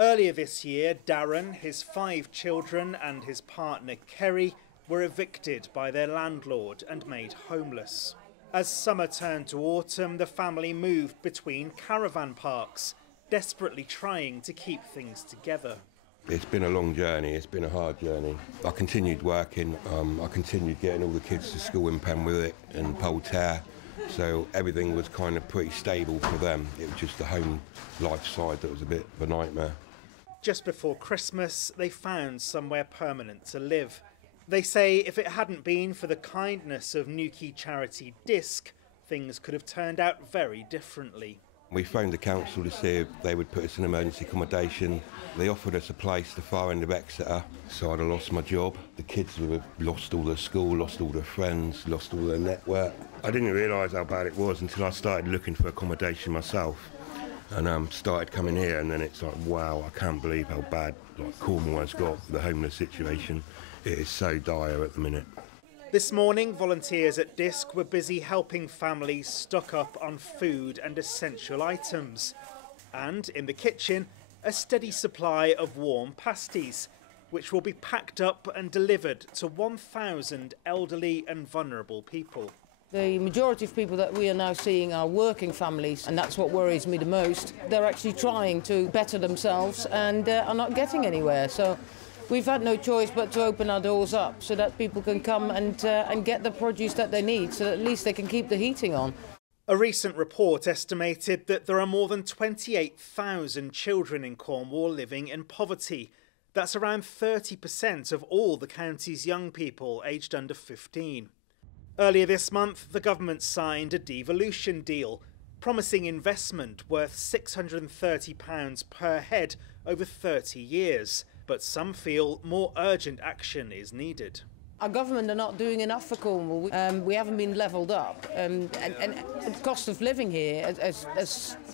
Earlier this year, Darren, his 5 children and his partner Kerry were evicted by their landlord and made homeless. As summer turned to autumn, the family moved between caravan parks, desperately trying to keep things together. It's been a long journey, it's been a hard journey. I continued working, I continued getting all the kids to school in Penwith and Polterre, so everything was kind of pretty stable for them. It was just the home life side that was a bit of a nightmare. Just before Christmas, they found somewhere permanent to live. They say if it hadn't been for the kindness of Newquay charity Disc, things could have turned out very differently. We phoned the council to see if they would put us in emergency accommodation. They offered us a place at the far end of Exeter, so I'd have lost my job. The kids would have lost all their school, lost all their friends, lost all their network. I didn't realise how bad it was until I started looking for accommodation myself and started coming here, and then it's like, wow, I can't believe how bad Cornwall has got the homeless situation. It is so dire at the minute. This morning, volunteers at Disc were busy helping families stock up on food and essential items. And in the kitchen, a steady supply of warm pasties, which will be packed up and delivered to 1,000 elderly and vulnerable people. The majority of people that we are now seeing are working families, and that's what worries me the most. They're actually trying to better themselves and are not getting anywhere. So we've had no choice but to open our doors up so that people can come and get the produce that they need, so that at least they can keep the heating on. A recent report estimated that there are more than 28,000 children in Cornwall living in poverty. That's around 30% of all the county's young people aged under 15. Earlier this month, the government signed a devolution deal, promising investment worth £630 per head over 30 years. But some feel more urgent action is needed. Our government are not doing enough for Cornwall. We haven't been levelled up, and the cost of living here has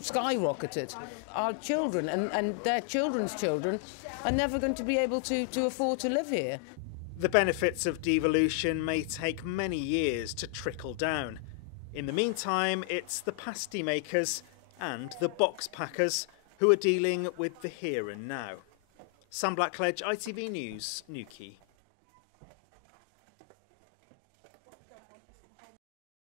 skyrocketed. Our children and their children's children are never going to be able to afford to live here. The benefits of devolution may take many years to trickle down. In the meantime, it's the pasty makers and the box packers who are dealing with the here and now. Sam Blackledge, ITV News, Newquay.